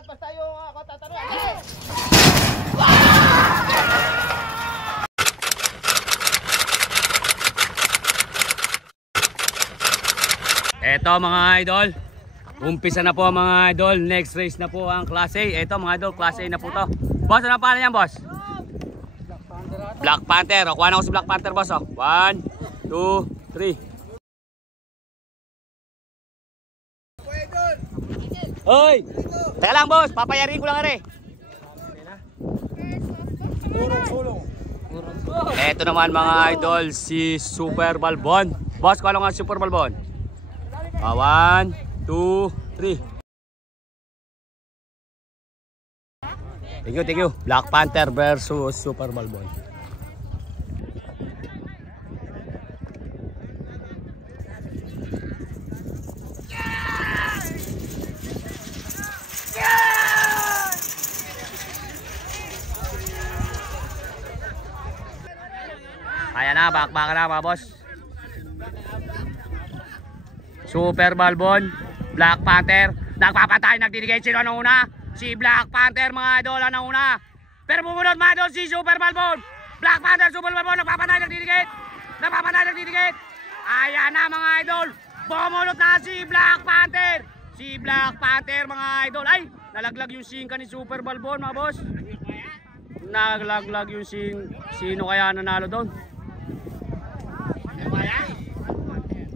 lahat basta yung ako tatanungin. Eto mga idol, umpisa na po mga idol. Next race na po ang Class A. Eto mga idol, Class A na po to. Boss, ano pa yan boss? Black Panther. O, kuha na ako si Black Panther boss. 1, 2, 3. Hoy! Teka lang boss, papayarin ko lang rin. Eto naman mga idol, si Super Balbon. Boss, kuha lang nga Super Balbon. 1, 2, 3. Thank you. Black Panther versus Super Balbon. Ayan na, bakbaka na mga boss. Super Balbon, Black Panther, nagpapatay, nagdidikit. Sino ang una? Si Black Panther mga idol ang una. Pero bumunod mga idol si Super Balbon. Black Panther, Super Balbon, nagpapatay, nagdidikit. Ayan na mga idol, bumunod na si Black Panther. Si Black Panther mga idol. Ay, nalaglag yung singka ni Super Balbon mga boss. Nalaglag yung sino kaya nanalo doon?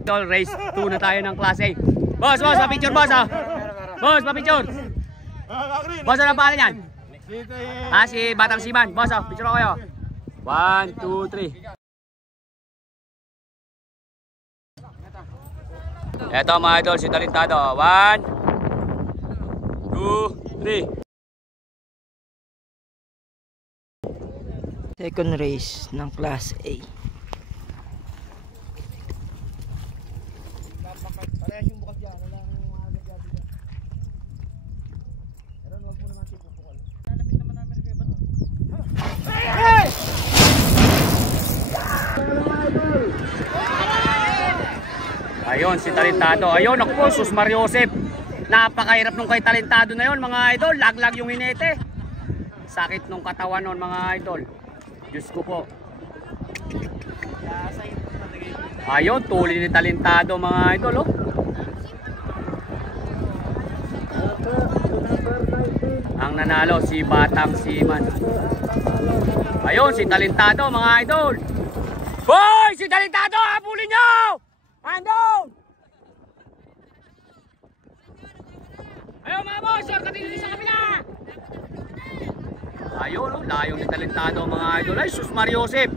Race 2 na tayo ng Class A. Boss, pa-picture boss ha. Boss, pa-picture. Boss, ano pangalan yan? Si Batang Siman. Boss, picture ako kayo. 1, 2, 3. Eto mga idol, si Talentado. 1, 2, 3. Second race ng Class A. Parehas yung bukas dyan, wala nang mga gabi dyan. Pero huwag mo naman sipupukol. Lalapit naman namin rin kayo. Hey! Ayun, si Talentado. Ayun, ako po, Sus Mariosep. Napakahirap nung kay Talentado na yun mga idol. Laglag yung hinete. Sakit nung katawan nun mga idol. Diyos ko po. Ayun, tuli ni Talentado mga idol oh. Ang nanalo si Batang Siman. Ayun, si Talentado mga idol. Hoy! Si Talentado! Habulin nyo! Andon! Ayun mga boss! Shortcut din sa kabila! Ayun, oh, layong ni Talentado mga idol. Ay, Sus Mariosep.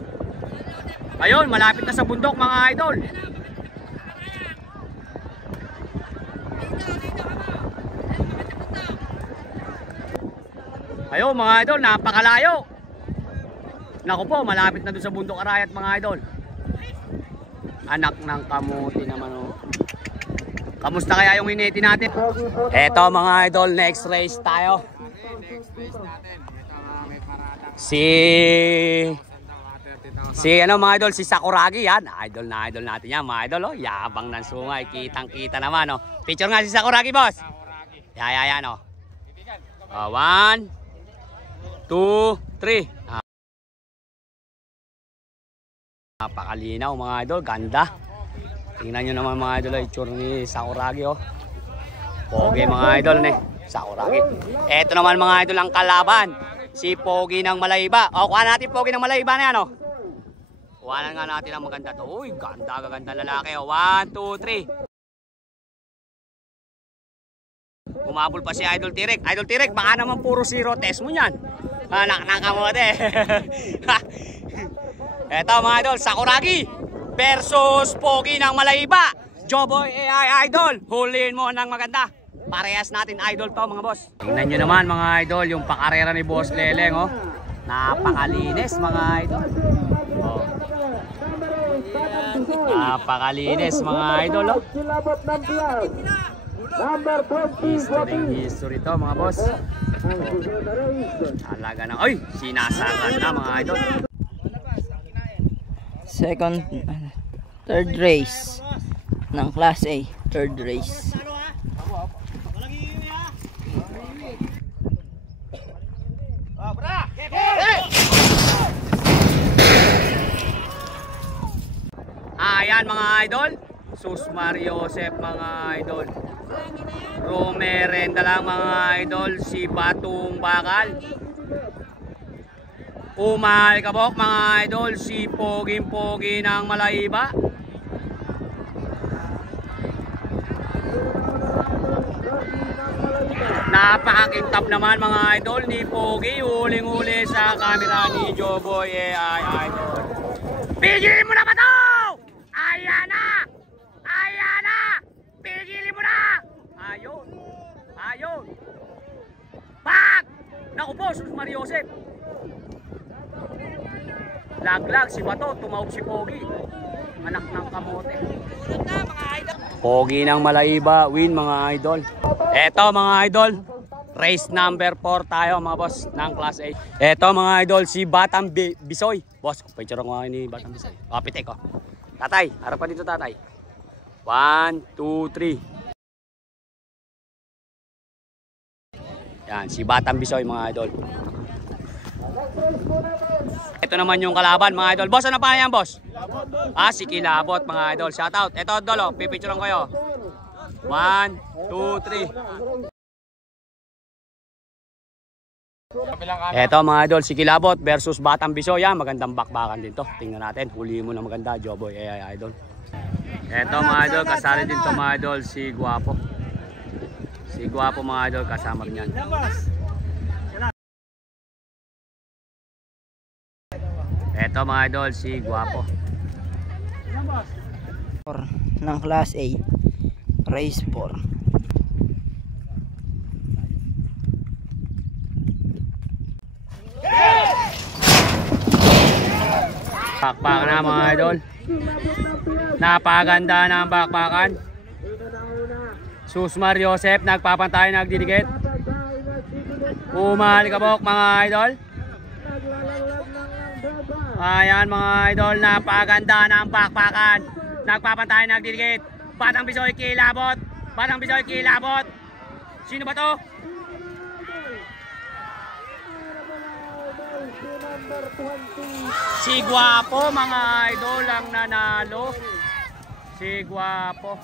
Ayun, malapit na sa bundok mga idol. Ayun mga idol, napakalayo. Naku po, malapit na doon sa bundok Arayat mga idol. Anak ng kamuti naman oh. Kamusta kaya yung hineti natin? Eto mga idol, next race tayo. Si ano mga idol, si Sakuragi yan. Idol na idol natin yan mga idol oh. Yabang ng sungay, kitang-kita naman oh. Picture nga si Sakuragi boss. Yan oh. 1, 2, 3. Napakalinaw mga idol, ganda. Tingnan nyo naman mga idol, itsura ni Sakuragi oh. Pogi mga idol ne, Sakuragi. Eto naman mga idol ang kalaban, si Pogi ng Malayba. O, kuha natin Pogi ng Malayba na yan oh. Kuha nga natin ang maganda to. Uy, ganda lalaki oh. 1, 2, 3. Umabol pa si Idol Tirek. Idol Tirek, baka naman puro zero test mo yan. Nakamote. Eto mga idol, Sakuragi versus Pogi ng Malayba. Joboy AI Idol, huliin mo ng maganda. Parehas natin idol to mga boss. Tingnan nyo naman mga idol, yung pakarera ni Boss Leleng oh. Napakalinis mga idol oh. Napakalinis mga idol oh. History to mga boss oh. Talaga na, oy, sinasarad na mga idol. Third race ng Class A. Third race. Ayan mga idol. Sus Mariosep mga idol. Romerenda lang mga idol. Si Batong Bakal. Umal kabok mga idol. Si Poging-Pogi ng Malaiba. Napakakintap naman mga idol ni Pogi. Huling-huli sa camera ni Joboy AI idol. Pigilin mo na ba to? Ayan na! Ayan na! Pigilin mo na! Ayun! Ayun! Pak! Naku po, Sus Mariosep. Laglag si Bato, tumawag si Pogi. Anak ng kamote. Pogi ng Malaiba, win mga idol. Eto mga idol, race number 4 tayo mga boss ng Class A. Eto mga idol, si Batang Bisoy. Boss, picture ko nga ni Batang Bisoy. O, pitik ko. Tatay, harap pa dito tatay. 1, 2, 3. Yan, si Batang Bisoy mga idol. Ito naman yung kalaban mga idol. Boss, ano pa yan boss? Ah, si Kilabot mga idol. Shout out. Ito idol, pipicturean ko kayo. 1, 2, 3. Ito mga idol, si Kilabot versus Batang Bisoy. Yan, magandang bakbakan din to. Tingnan natin, huli mo na maganda, Joboy AI idol. Ito mga idol, kasali din to mga idol, si Guapo. Si Guapo mga idol, kasama rin yan. Ito mga idol, si Guapo. Ng Class A. Race 4. Bakbakan na mga idol. Napaganda ng bakbakan. Sus Mariosep, nagpapantay, nagdidikit. Umalikabok mga idol. Ayan mga idol, napaganda ng bakbakan. Nagpapantay, nagdidikit. Batang Bisoy, Kilabot. Batang Bisoy, Kilabot. Sino ba to? Si Guapo mga idol ang nanalo. Si Guapo.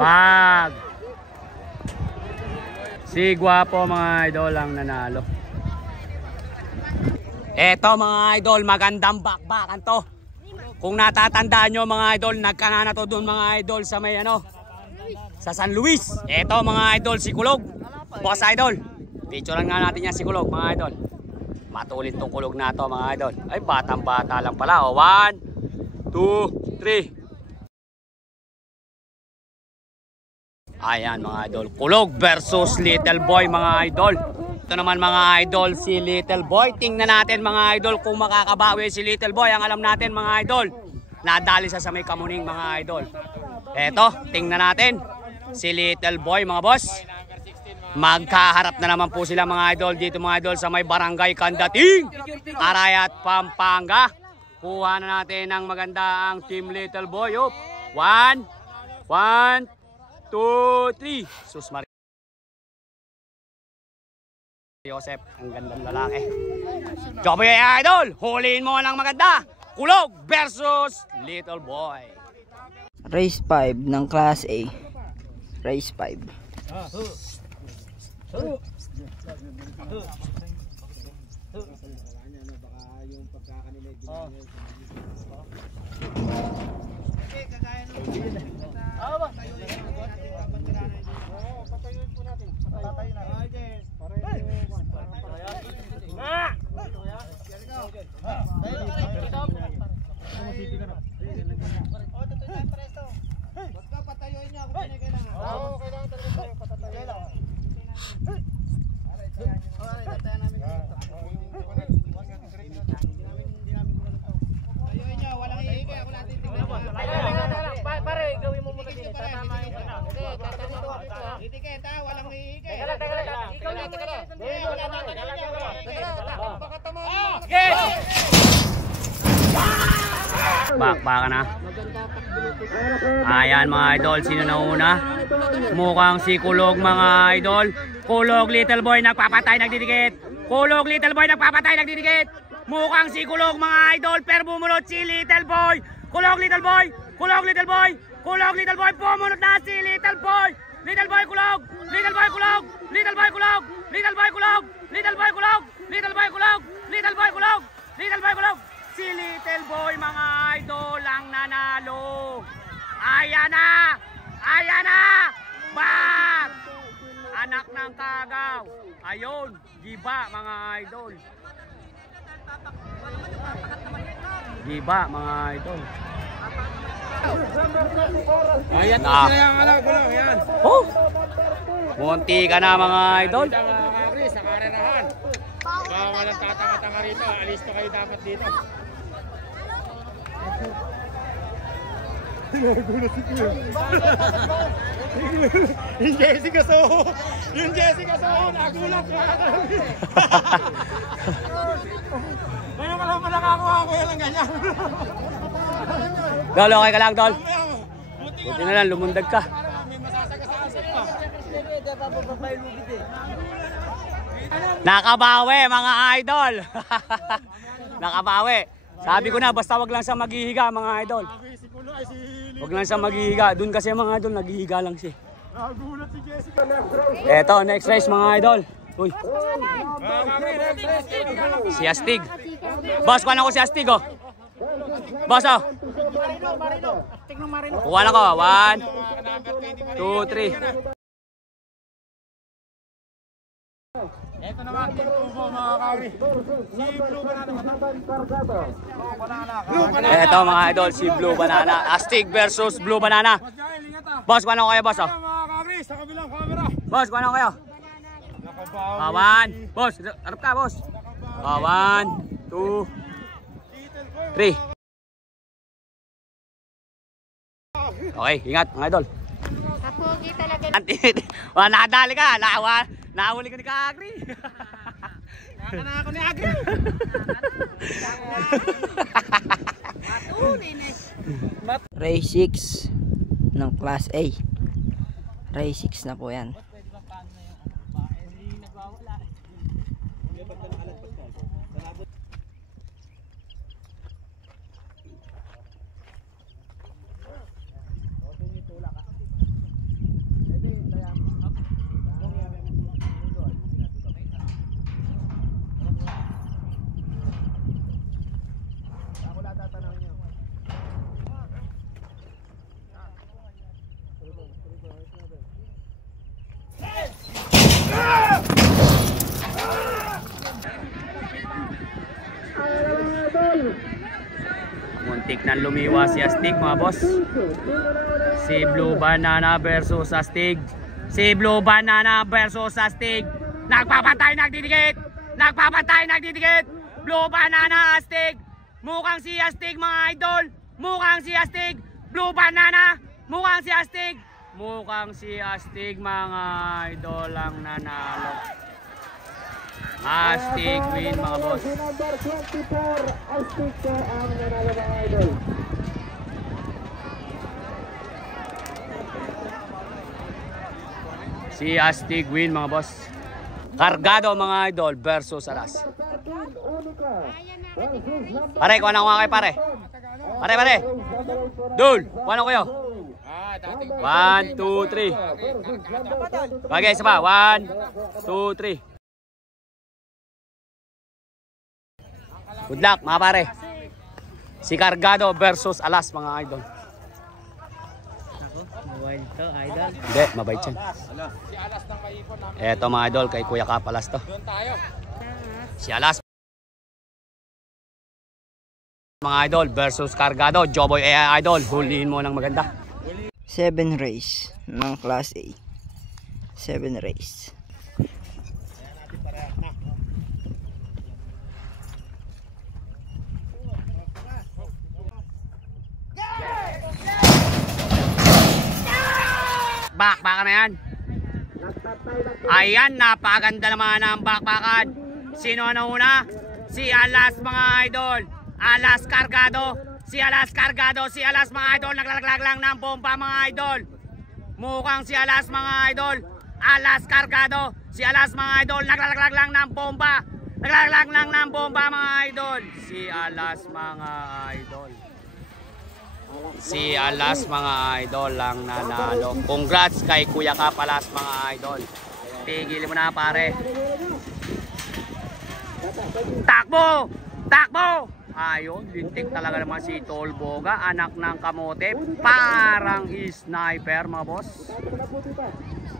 Bag. Si Guapo mga idol ang nanalo. Eto mga idol, magandang bakbakan to. Kung natatandaan nyo mga idol, nagkanana to doon mga idol sa may ano, sa San Luis. Eto mga idol, si Kulog. Boss idol, picturean nga natin yan si Kulog mga idol. Matulit tong Kulog na to mga idol. Ay batang bata lang pala. O 1, 2, 3. Ayan mga idol, Kulog versus Little Boy mga idol. Ito naman mga idol, si Little Boy. Tingnan natin mga idol kung makakabawi si Little Boy. Ang alam natin mga idol, nadali sa may Kamuning mga idol. Eto, tingnan natin si Little Boy mga boss. Magkaharap na naman po sila mga idol dito mga idol sa may Barangay Candating, Arayat, Pampanga. Kuha na natin ng maganda ang Team Little Boy. 1, 1, 2, 3. Sus Maria Joseph, ang gandang lalaki. Joboy idol, huliin mo lang maganda. Kulog versus Little Boy. Race 5 ng Class A. Race 5. Bakbaka na. Ayan mga idol, sino na una? Mukhang si Kulog mga idol. Kulog, Little Boy, nagpapatay, nagdidikit. Kulog, Little Boy, nagpapatay, nagdidikit. Mukhang si Kulog, mga idol, pero bumunot si Little Boy. Kulog, Little Boy. Kulog, Little Boy. Kulog, Little Boy, bumunot na si Little Boy. Little Boy, Kulog. Little Boy, Kulog. Little Boy, Kulog. Little Boy, Kulog. Little Boy, Kulog. Little Boy, Kulog. Little Boy, Kulog. Little Boy, Kulog. Si Little Boy, mga idol, ang nanalo. Ayan na. Ayan na. Bang! Anak ng kagaw. Ayun, giba mga idol. Giba mga idol. Ayan Ah. na yung alam ko lang yan. Oh! Munti ka na mga idol. Mga Chris, sa karerahan. Baka walang tatanga-tanga rito. Alis na kayo dapat dito. Yung Jessica Soho. Yung Jessica Soho. Nagulat ka. Ngayon ka lang nakakuha ko yan lang ganyan. Dol, okay ka lang, Dol. Buti Buti na lang, lumundag ka. may masasagasaan pa. Nakabawi mga idol. Nakabawi. Sabi ko na, basta wag lang siya maghihiga mga idol. Si Kulo ay si Lili. Wag lang siya maghihiga. Doon kasi mga idol, naghihiga lang siya. Nagulat si Jessica. Eto, next race mga idol. Uy, Next. si Astig. Boss, kuha na ko si Astig oh. Boss oh. Kuha na ko. 1, 2, 3. Ito naman, tubo mga kawri. Si Blue Banana. Eto mga idol, si Blue Banana. Astig versus Blue Banana. Boss, kuha na ko kayo boss oh. Mga kawri, sa kabilang camera. Boss, kuha na ko kayo. Nakabaw. 1. Boss, harap ka boss. 1, 2, 3. Okay, ingat mga idol. Kapogi talaga. Nakadali ka, nahuli ka ni Kakri. Nakana ako ni Agri. Race 6 ng Class A. Race 6 na po yan. Muntik na lumiwa si Astig mga boss. Si Blue Banana versus Astig. Si Blue Banana versus Astig. Nagpapatay, nagdidikit. Nagpapatay, nagdidikit. Blue Banana, Astig. Mukhang si Astig mga idol. Mukhang si Astig. Blue Banana. Mukhang si Astig. Mukhang si Astig mga idol ang nanalo. Astig win mga boss. Number 24, Astig po ang nanalo mga idol. Si Astig win mga boss. Kargado mga idol versus Alas. Pare, kuha na ko nga kayo pare. Pare. Dul, kuha na ko kayo. 1, 2, 3. Bagay, isa pa. 1, 2, 3. Good luck mga pare. Si Kargado versus Alas mga idol. Wild to, idol. Hindi, mabait yan. Eto mga idol, kay Kuya Kapalas to. Si Alas. Mga idol versus Kargado. Joboy idol, huliin mo ng maganda. 7 race ng Class A. 7 race. Bakbakan na yan. Ayan, napakaganda naman ang bakbakan. Sino na una? Si Alas mga idol. Alas Kargado. Si Alas Kargado. Si Alas mga idol. Naglalaglag lang ng bomba mga idol. Mukhang si Alas mga idol. Alas Kargado. Si Alas mga idol. Naglalaglag lang ng bomba. Naglalag lang ng bomba mga idol. Si Alas mga idol. Si Alas mga idol lang nanalo. Congrats kay Kuya Kapalas mga idol. Tigil mo na pare. Takbo! Takbo! Ayun, lintik talaga naman si Tolboga, anak ng kamote, parang sniper mga boss.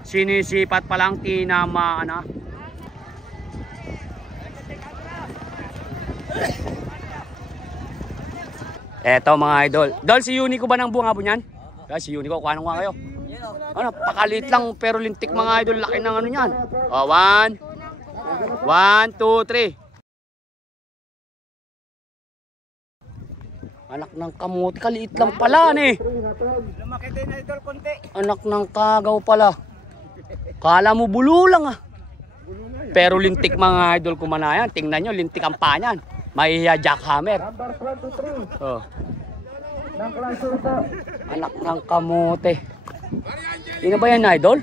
Sinisipat pa lang, tinamaan na. Eto mga idol. Dol, si Unico ba ng bunga po niyan? Si Unico, kuha nga kayo. Ano, pakalit lang pero lintik mga idol, laki ng ano niyan. 1, 2, 3. Anak ng kamote, kaliit lang pala eh. Lumaki din idol konti. Anak ng kagaw pala. Kala mo bulo lang ah. Pero lintik mga idol kumanayan. Tingnan nyo, lintik ang paa niyan. Mahihiya jackhammer. Oh. Anak ng kamote. Sino ba yan idol?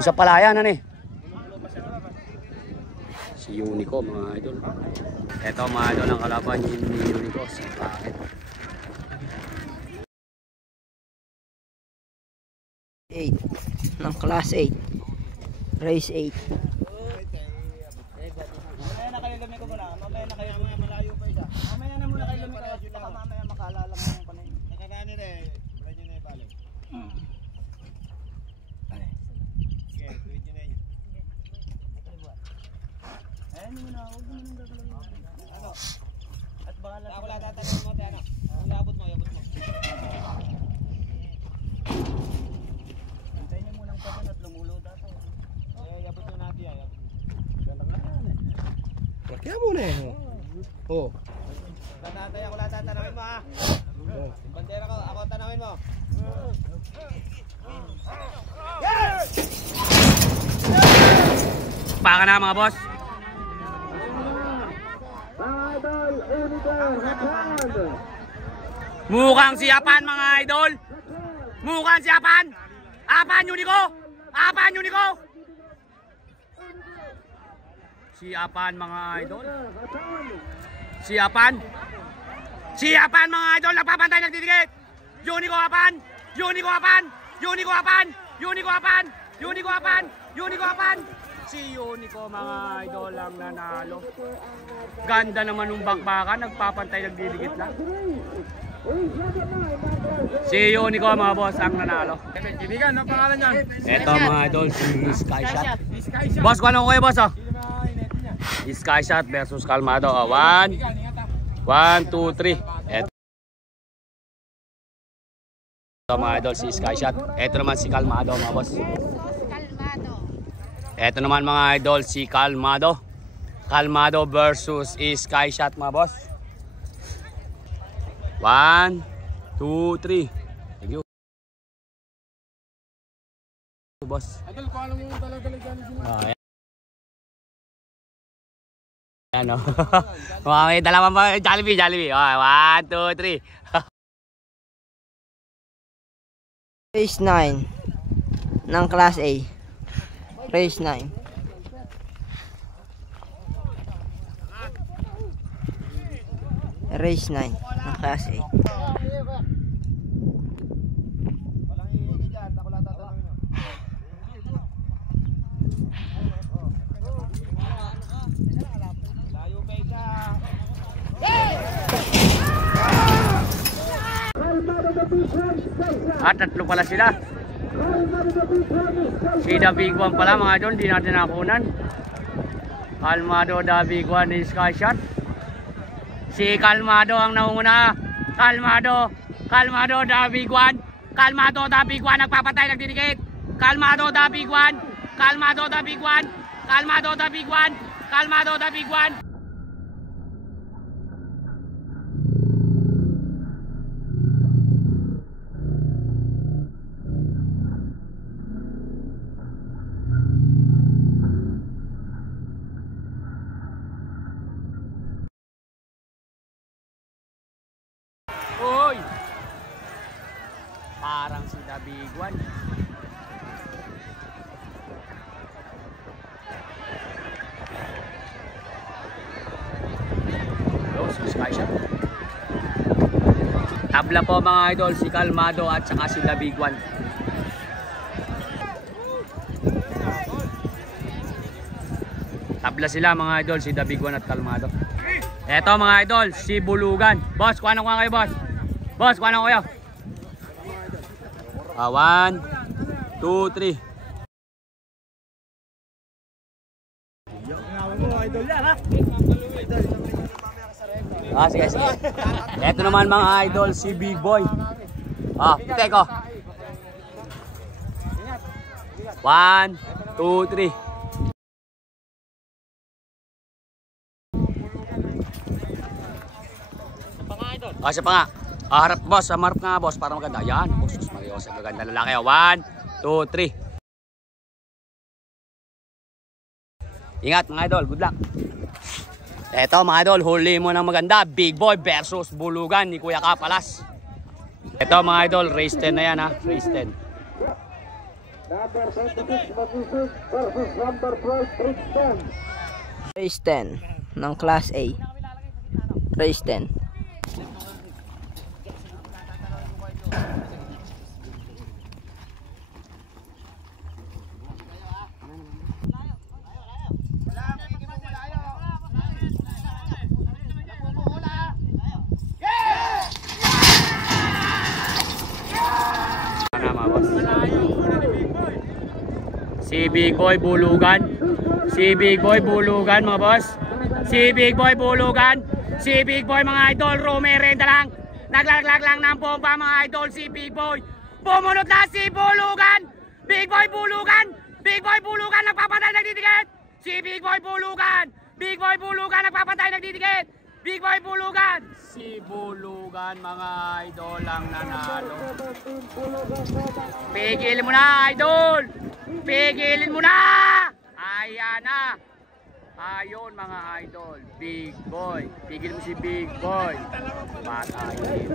Isa palayan ano eh. Si Unico mga idol. Ito mga idol ang kalaban ni Unico. Si Bakit? 8 ng class 8. Race 8. Mamaya na kayo lumiko muna. Mamaya na kayo malayo pa isa. Mamaya na muna kayo lumiko. Baka mamaya makaalala mo yung panay. Nakakanin eh. Wala nyo na ibalik. Sige, tuwid nyo na yun. Ayan mo na. Huwag mo nang gagalaw. Ano? At bahala. Ako lang tatanong mo. Iabot mo. Antayin nyo munang pasan at lumulo dato. Iabot nyo natin. Kaya mo na eh. Oh. Tatay ako lang tatanawin mo ha. Bandera ko, ako tanawin mo. Baka na mga boss. Mukhang siyapan mga idol. Mukhang siyapan. Apan Unico. Apan Unico. Siyapan mga idol. Siyapan. Siyapan mga idol. Nagpapantay, nagdidikit. Unico apan. Unico apan. Unico apan. Unico apan. Unico apan. Unico apan. Si Unico mga idol ang nanalo. Ganda naman ng bakbakan. Nagpapantay, nagdidikit lang. Si Unico mga boss ang nanalo. Kinigan, ang pangalan niyan? Eto mga idol, si Sky Shot. Boss, kung ano ko kayo boss oh? Sky Shot versus Kalmado. 1, 2, 3. Eto mga idol, si Sky Shot. Eto naman si Kalmado mga boss. Kalmado. Eto naman mga idol, si Kalmado. Kalmado versus Sky Shot mga boss. 1, 2, 3. Thank you. Boss. Idol, kung alam mo talaga Ayan. Ano? Okay, dalawa pa. Jollibee. Okay, 1, 2, 3. Race 9 ng class A. Race 9. Race 9 ng class A. Walang hihingi dyan, ako lang tatanungin nyo. Layo pa isa. Tatlo pala sila. Si The Big One pala mga idol, di natin nakunan. Kalmado The Big One ni Sky Shot. Si Kalmado ang naunguna. Kalmado The Big One. Kalmado The Big One, nagpapatay, nagdidikit. Kalmado The Big One. Kalmado The Big One. Kalmado The Big One. Kalmado The Big One. Uy! Parang si The Big One. Tabla po mga idol, si Kalmado at saka si The Big One. Tabla sila mga idol, si The Big One at Kalmado. Eto mga idol, si Bulugan. Boss, kuha na kayo boss. Boss, kuha na kayo. 1, 2, 3. Sige, sige. Eto naman mga idol, si Big Boy. Pitek ko. 1, 2, 3. Siya pa nga. Harap boss, harap nga boss para maganda. Yan, boss, Marios, gaganda lalaki. 1, 2, 3. Ingat mga idol, good luck. Eto mga idol, huli mo ng maganda. Big Boy versus Bulugan ni Kuya Kapalas. Eto mga idol, race 10 na yan ha, race 10. Number 26, Magisig versus number 12, Brixton. Race 10 ng Class A. Race 10. Si Big Boy Bulugan. Si Big Boy Bulugan mga boss. Si Big Boy Bulugan. Si Big Boy mga idol. Rumerenta lang. Naglaglag lang ng bomba mga idol. Si Big Boy. Pumunot na si Bulugan. Big Boy Bulugan. Big Boy Bulugan nagpapatay nagdidikit. Si Big Boy Bulugan. Big Boy Bulugan nagpapatay nagdidikit. Big Boy Bulugan. Si Bulugan mga idol ang nanalo. Pigilin mo na idol. Pigilin mo na! Ayan na! Ayun mga idol, Big Boy. Pigilin mo si Big Boy. Patayin.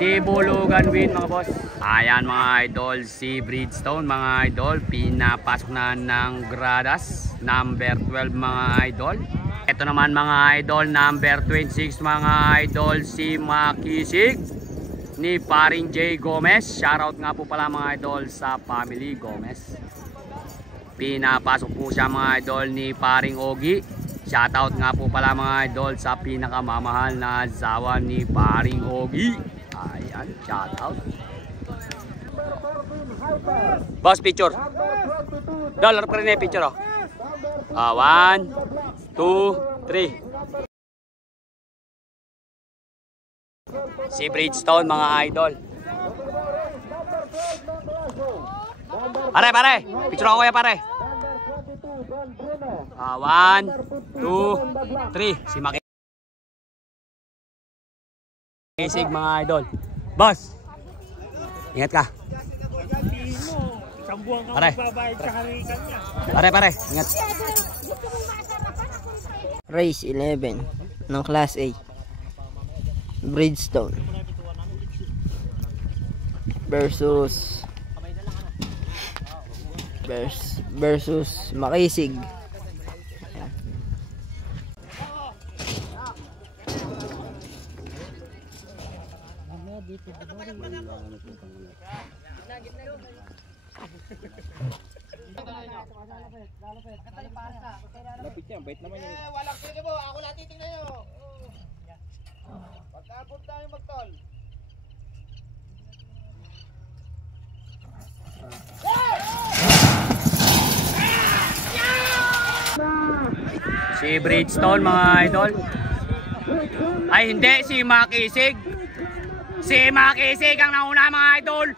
Si Bulugan win mga boss. Ayan mga idol, si Bridgestone mga idol. Pinapasok na ng gradas. Number 12 mga idol. Ito naman mga idol, number 26 mga idol, si Makisig ni paring J. Gomez. Shoutout nga po pala mga idol sa family Gomez. Pinapasok po siya mga idol ni paring Ogi. Shoutout nga po pala mga idol sa pinakamamahal na asawa ni paring Ogi. Ayan, shoutout. Boss, picture. Dollar pa rin picture oh. 1, 2, 3. Si Bridgestone mga idol. Pare, picture ako kuya pare. 1, 2, 3. Si Makisig mga idol. Boss, ingat ka. Pare, ingat. Race 11 ng Class A. Bridgestone versus Makisig. Lapit yan, bait naman yan. Walang sige mo, ako lang titingnan nyo. Pagkabot tayo magtol. Si Bridgestone mga idol. Ay hindi, si Makisig. Si Makisig ang nauna mga idol.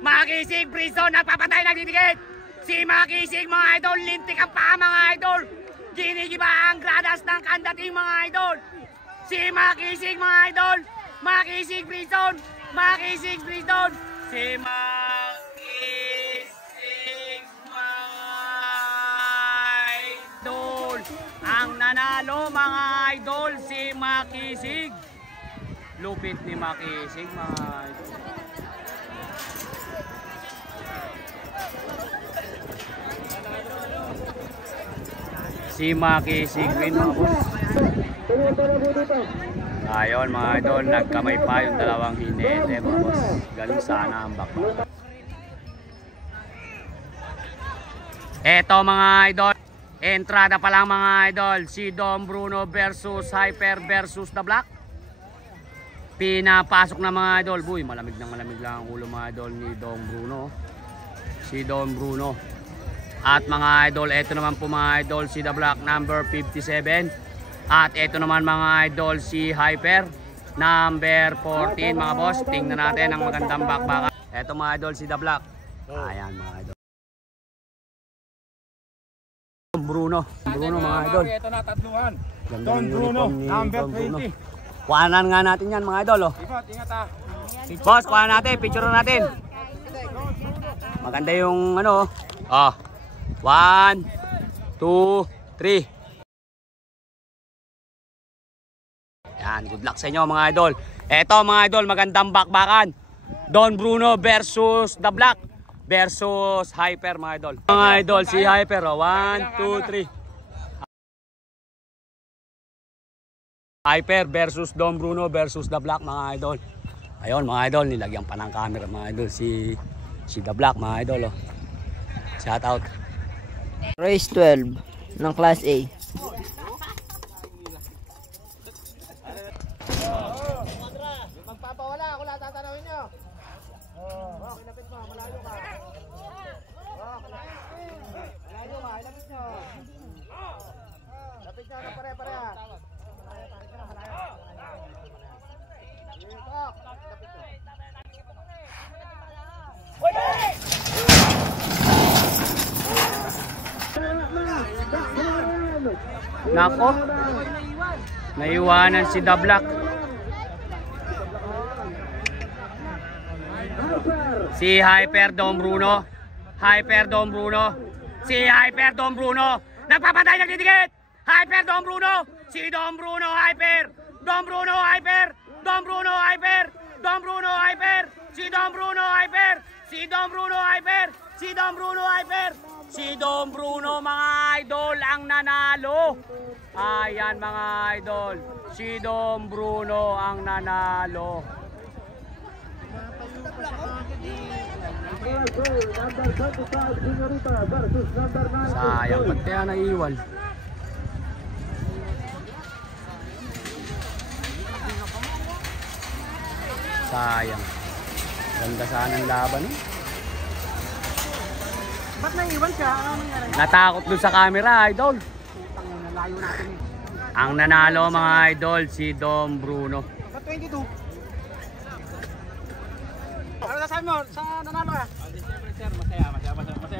Makisig, Bridgestone nagpapatay nagdidikit. Si Makisig mga idol, lintik ang paa mga idol. Ginigiba ang gradas ng kandating mga idol. Si Makisig mga idol. Makisig, Bridgestone. Makisig, Bridgestone. Si Makisig mga idol. Ang nanalo mga idol, si Makisig. Lupit ni Makisig mga idol. Si Makisig win mga boss. Ayun mga idol, nagkamay pa yung dalawang hinete mga boss. Galing sana ang bakbak. Eto mga idol, entrada pa lang mga idol, si Don Bruno versus Hyper versus The Black. Pinapasok na mga idol. Buy, malamig lang ang ulo mga idol ni Don Bruno. Si Don Bruno. At mga idol, eto naman po mga idol, si The Black number 57. At eto naman mga idol, si Hyper number 14 mga boss. Tingnan natin ang magandang bakbakan. Eto mga idol, si The Black. Ayan mga idol. Bruno mga idol. Ito na tatluhan. Don Bruno, number 20. Kuhanan nga natin yan mga idol. Oh. Ingat ah. Boss, kuhanan natin, picture natin. Maganda yung ano. Oh. 1, 2, 3. Yan, good luck sa inyo mga idol. Eto mga idol, magandang bakbakan. Don Bruno versus The Black versus Hyper mga idol. Mga idol, si Hyper. 1, 2, 3. Hyper versus Don Bruno versus The Black mga idol. Ayun mga idol, nilagyan pa ng camera mga idol si The Black mga idol. Oh. Shout out. Race 12 ng Class A. Magpapawala ako lang tatanawin nyo. Ilapit mo, malayo ka. Malayo ka, ilapit nyo. Lapit nyo na pare-pareha. Nako, naiwanan si The Black. Si Hyper Don Bruno. Hyper Don Bruno. Si Hyper Don Bruno. Nagpapatay, nagdidikit. Hyper Don Bruno. Si Don Bruno Hyper. Don Bruno Hyper. Don Bruno Hyper. Don Bruno Hyper. Si Don Bruno Hyper. Si Don Bruno Hyper. Si Don Bruno Hyper. Si Don Bruno mga idol ang nanalo. Ayan mga idol. Si Don Bruno ang nanalo. Sayang, ba't kaya naiwan? Sayang. Ganda sana ang laban eh. Ba't naiwan siya? Ano nangyari? Natakot doon sa camera, idol. Nalayo natin eh. Ang nanalo mga idol, si Don Bruno. Ba't 22? Ano nasabi mo? Sa nanalo ah? Siyempre sir,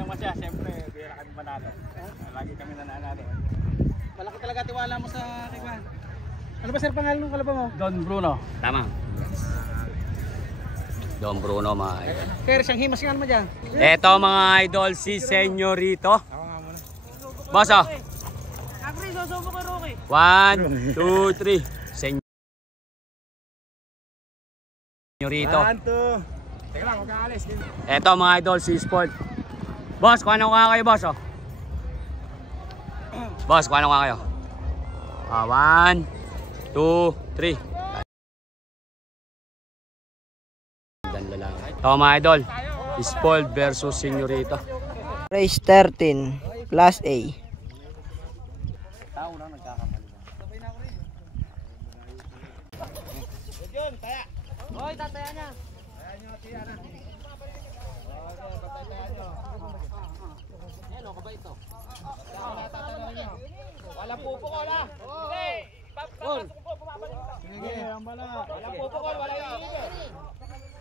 masaya. Siyempre, bira kami manalo. Lagi kami nanalo. Malaki talaga tiwala mo sa kaibigan. Ano ba sir pangalan ng kalaban mo? Don Bruno. Tama. Don Bruno mga idol. Kaya siyang himas nga mo dyan. Eto mga idol, si Senyorito. Ako nga muna. Boss oh. Agri, susubo ko Rocky. 1, 2, 3. Senyorito. 1, 2. Teka lang, huwag kang alis. Eto mga idol, si Sport. Boss, kuha na kayo boss oh. Boss, kuha na kayo. 1, 2, 3. Ito mga idol, Spoiled versus Senyorito. Race 13, Class A. Tao lang nagkakamali. Yun, taya. Hoy, tataya na. Taya nyo, tiya na. Hello, kabay ito. Walang pupukol ha. Okay. Papasok ko, pumapalik ko. Sige, ang bala. Walang pupukol, walang iigil.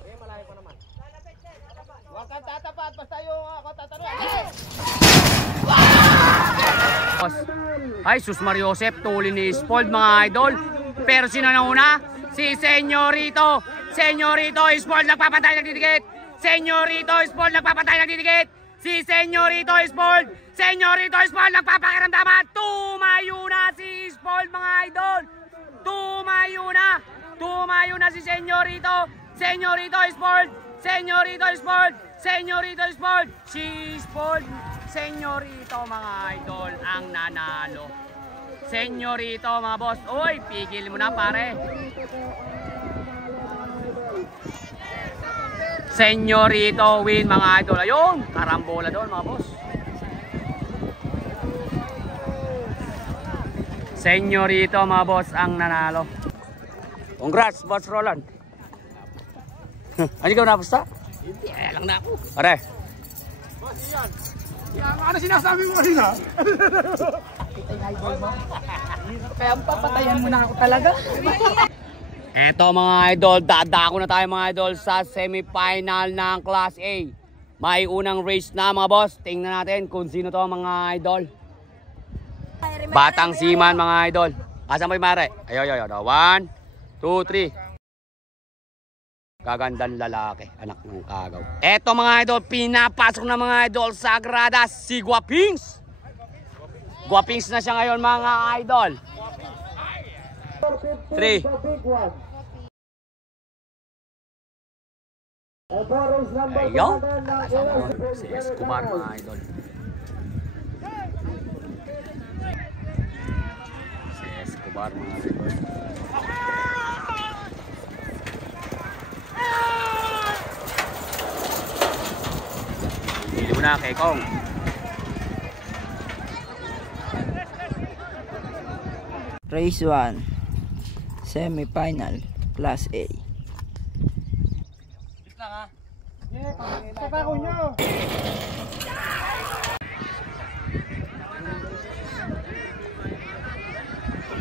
Okay, malayo pa naman. Huwag kang tatapat, basta yung ako tatanong. Ay, Sus Mario Josep, tuli ni Spoiled mga idol. Pero sino na una? Si Senyorito. Senyorito, Spoiled nagpapatay, nagdidikit. Senyorito, Spoiled nagpapatay, nagdidikit. Si Senyorito, Spoiled. Senyorito, Spoiled nagpapakiramdaman. Tumayo na si Spoiled mga idol. Tumayo na. Tumayo na si Senyorito. Senyorito, Spoiled. Senyorito, Spoiled. Senyorito, Spoiled. Si Spoiled. Senyorito mga idol ang nanalo. Senyorito mga boss. Uy, pigil mo na pare. Senyorito win mga idol. Ayun, karambola doon mga boss. Senyorito mga boss ang nanalo. Congrats, Boss Roland. Ano ikaw napusta? Hindi, lang na ako. Pare. Boss, yan. Yan, ano sinasabi mo kanina? Kaya papatayan mo na ako talaga. Eto mga idol, dadako na tayo mga idol sa semifinal ng Class A. May unang race na mga boss. Tingnan natin kung sino to mga idol. Batang Siman mga idol. Asan mo yung mare? Ayo. 1, 2, 3. Gagandang lalaki, anak ng kagaw. Eto mga idol, pinapasok na mga idol sa grada si Guapings. Guapings na siya ngayon mga idol. 3. Ayun. Si Escobar mga idol. Si Escobar mga idol. Hindi mo na kay Kong. Race 1. Semi-final. Class A.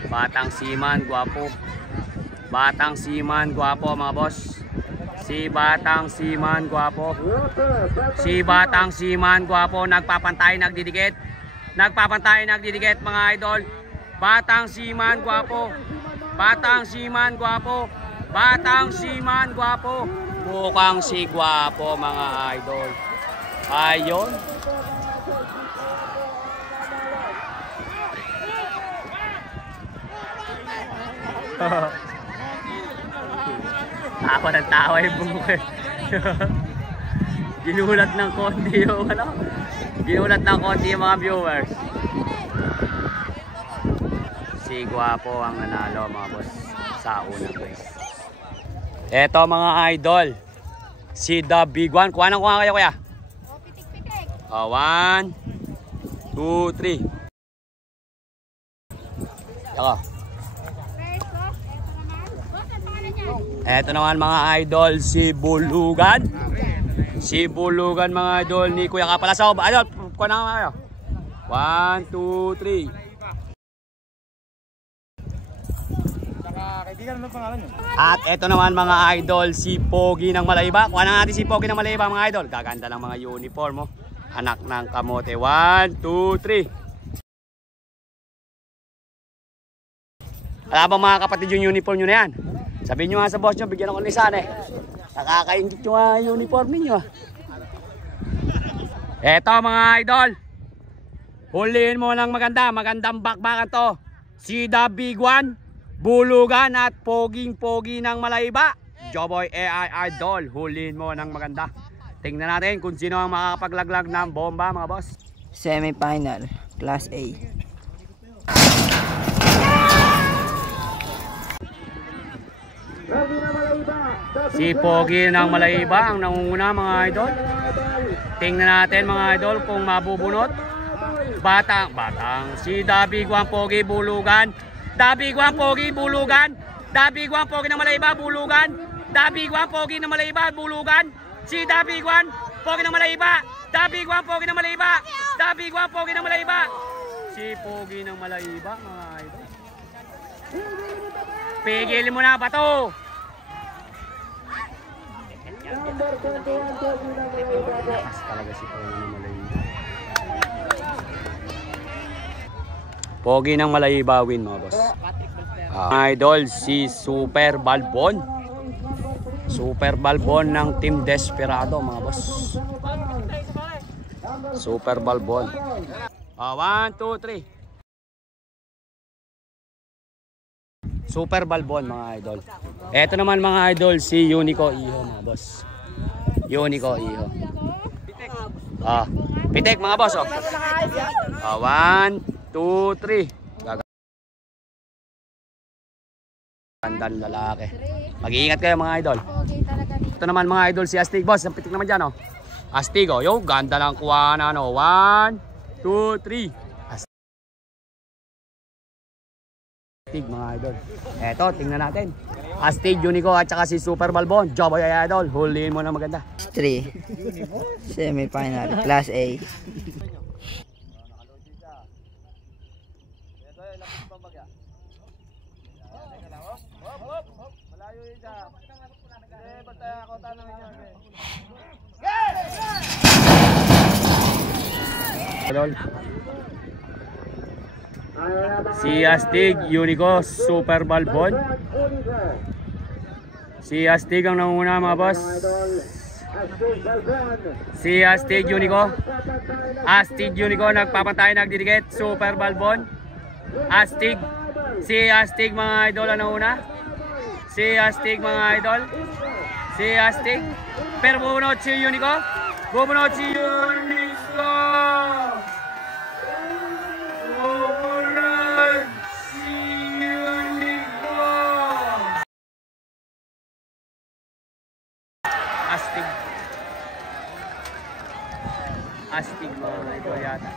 Batang Siman, gwapo. Batang Siman, gwapo mga boss. Si Batang Siman, gwapo. Si Batang Siman, gwapo. Nagpapantay, nagdidikit. Nagpapantay, nagdidikit mga idol. Batang Siman, gwapo. Batang Siman, gwapo. Batang Siman, gwapo. Mukhang si gwapo mga idol. Ayun. Tawa ng tawa yung bungok eh. Ginulat ng konti yung ano. Ginulat ng konti yung mga viewers. Si gwapo ang nanalo mga boss sa unang race. Eto mga idol. Si The Big One. Kuha kayo kuya. O, pitik-pitik. 1, 2, 3. Yako. First, boss. Eto naman. Boss, ang pangalan niya? Eto naman mga idol, si Bulugan. Si Bulugan mga idol ni Kuya Kapalasaw. Idol, kuha na kayo. 1, 2, 3. Kaibigan ano pangalan niyo? At eto naman mga idol, si Pogi ng Malayba. Kuha na natin si Pogi ng Malayba mga idol. Gaganda ng mga uniform mo. Anak ng kamote. 1, 2, 3. Alam ba mga kapatid yung uniform nyo na yan? Sabihin nyo nga sa boss nyo, bigyan ako ng lisan eh. Nakakaingit yung uniform ninyo. Eto mga idol. Huliin mo ng magandang bakbakan to. Si The Big One, Bulugan at Poging-Pogi ng Malayba. Joboy AI Idol, huliin mo ng maganda. Tingnan natin kung sino ang makakapaglaglag ng bomba mga boss. Semi-final. Class A. Si Pogi ng Malayba ang nangunguna mga idol. Tingnan natin mga idol kung mabubunot. Batang si The Big One, Pogi, Bulugan. The Big One, Pogi, Bulugan. The Big One, Pogi ng Malayba, Bulugan. The Big One, Pogi ng Malayba, Bulugan. Si The Big One, Pogi ng Malayba. The Big One, Pogi ng Malayba. The Big One, Pogi ng Malayba. Si Pogi ng Malayba mga idol. Pigil mo na ba to? Talaga si Pogi ng Malayba. Pogi ng Malayba win mga boss. Idol si Super Balbon. Super Balbon ng Team Desperado mga boss. Super Balbon. 1, 2, 3. Super Balbon mga idol. Eto naman mga idol si Unico Iho mga boss. Unico Iho. Pitik mga boss. 1, 2, 3. Gandang lalaki. Mag-iingat kayo mga idol. Pogi talaga dito. Ito naman mga idol si Astig boss. Ang pitik naman dyan oh. Astig oh. Yung ganda lang kuha na ano. 1, 2, 3. Astig mga idol. Eto tingnan natin. Astig Unico at saka si Super Balbon. Joboy idol. Huliin mo na maganda. 3. Semi-final. Class A. Malayo yun siya. Basta ako tanongin niya. Idol. Si Astig Unico Super Balbon. Si Astig ang nanguna mga boss. Si Astig Unico. Astig Unico nagpapantay, nagdidikit. Super Balbon. Astig. Si Astig mga idol ang nanguna. Si Astig mga idol. Si Astig. Pero bubunot si Unico. Bubunot si Unico. Bubunot si Unico. Astig. Astig mga idol yata.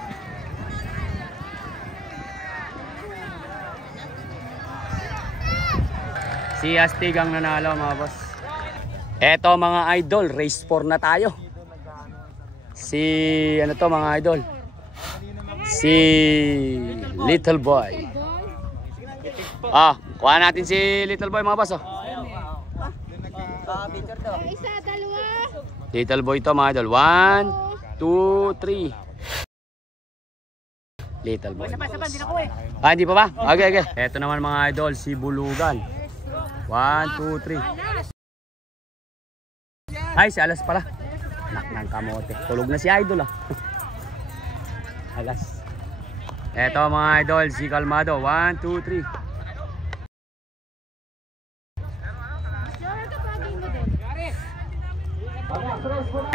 Si Astig ang nanalo mga boss. Eto mga idol, race 4 na tayo. Si ano to mga idol? Si Little Boy. Kuha natin si Little Boy mga boss oh. Isa, dalawa. Little Boy to mga idol. 1, 2, 3. Little Boy. Hindi pa ba? Okay. Eto naman mga idol, si Bulugan. 1, 2, 3. Ay, si Alas pala. Anak ng kamote. Tulog na si Idol ah. Alas. Eto mga idol, si Kalmado. 1, 2, 3.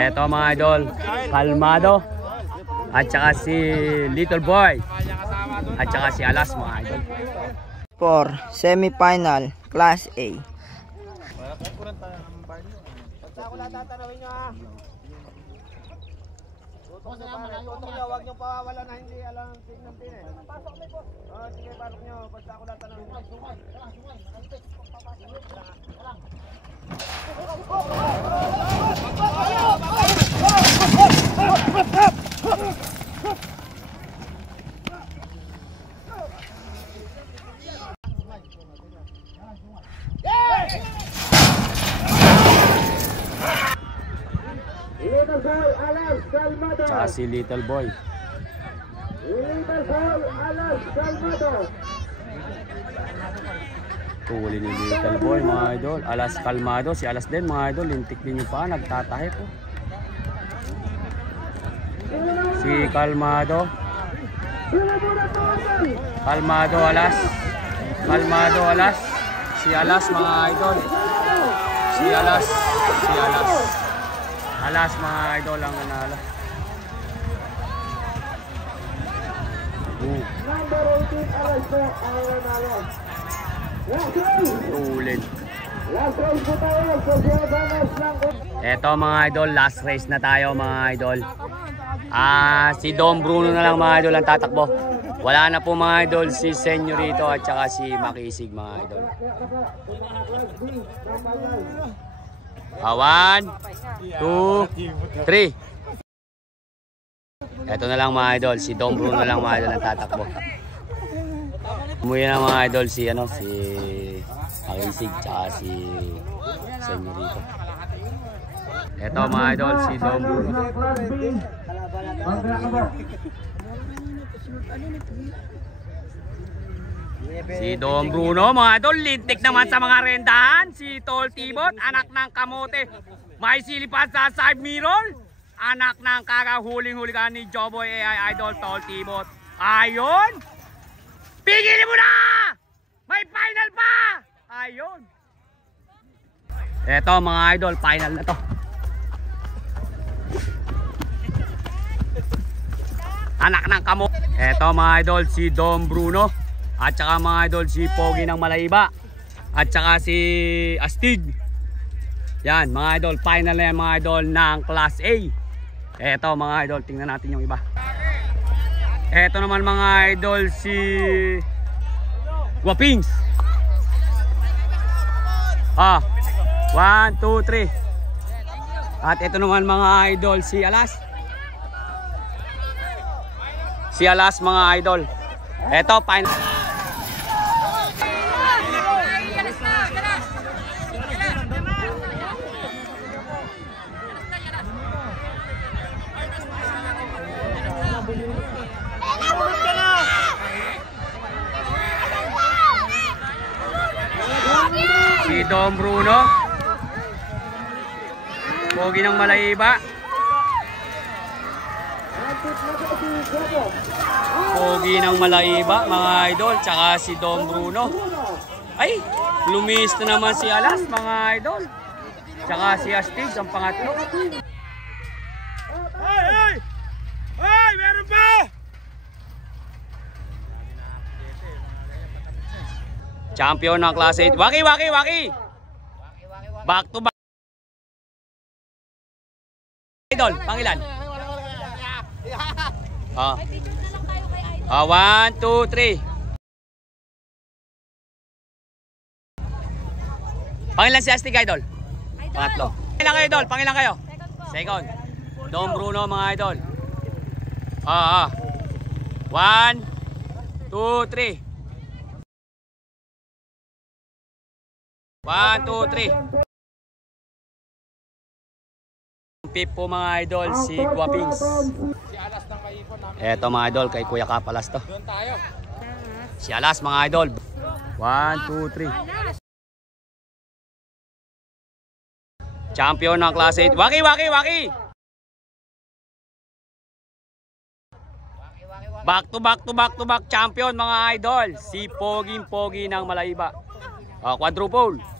Eto mga idol, Kalmado. At saka si Little Boy. At saka si Alas mga idol. 4. Semi-final. Class A. Basta ako lang tatanawin nyo ha. Tutok nyo, huwag nyo pawawala na hindi alam tingnan din eh. Pasok na po. Sige, pasok nyo. Basta ako lang tanawin nyo. Little Boy, Alas, Kalmado. Tsaka si Little Boy. Little Boy, Alas, Kalmado. Tuhuli ni Little Boy mga idol. Alas Kalmado. Si Alas din mga idol. Lintik din yung paa. Nagtatahip po. Si Kalmado. Kalmado Alas. Kalmado Alas. Si Alas mga idol. Si Alas. Si Alas. Alas mga idol ang nanalo. Number 18, Alas po, ang nanalo. Ulit. Last race po tayo, Jose Gomez lang. Eto mga idol, last race na tayo mga idol. Si Dom Bruno na lang mga idol ang tatakbo. Wala na po mga idol si Senyorito at saka si Makisig mga idol. 1, 2, 3. Eto na lang mga idol, si Dom Bruno na lang mga idol ang tatakbo. Umuwi na mga idol si Makisig tsaka si Senyorito. Eto mga idol, si Dom Bruno. Si Dom Bruno mga idol, lintik naman sa mga rendahan. Si Tol Tibot, anak ng kamote. May silipan sa side mirror. Anak ng kakahuling-huli ka ni Joboy AI Idol Tol Tibot. Ayun! Pigilin mo na! May final pa! Ayun! Eto mga idol, final na to. Anak ng kamo. Eto mga idol, si Dom Bruno. At saka mga idol, si Pogi ng Malaiba. At saka si Astig. Yan mga idol, final na yan mga idol ng Class A. Eto mga idol, tingnan natin yung iba. Eto naman mga idol si Guapings. 1, 2, 3. At eto naman mga idol si Alas. Si Alas mga idol. Eto final. Si Dom Bruno. Pogi ng Malaiba. Pogi ng Malaiba mga idol. Tsaka si Dom Bruno. Ay, lumis na naman si Alas mga idol. Tsaka si Astig ang pangatlo. Hey! Hey! Meron pa! Champion ng Class 8. Waki! Back to back. Idol, pangilan? 1, 2, 3. Pangilan si Astig idol? Pangatlo. Pangilan kayo idol? Pangilan kayo? Second. Dom Bruno mga idol. 1, 2, 3. 1, 2, 3. Pip po mga idol, si Guapings. Eto mga idol, kay Kuya Kapalas to. Si Alas mga idol. 1, 2, 3. Champion ng Class 8. Waki! Back to back champion mga idol. Si Pogi ng Malaiba. Quadruple.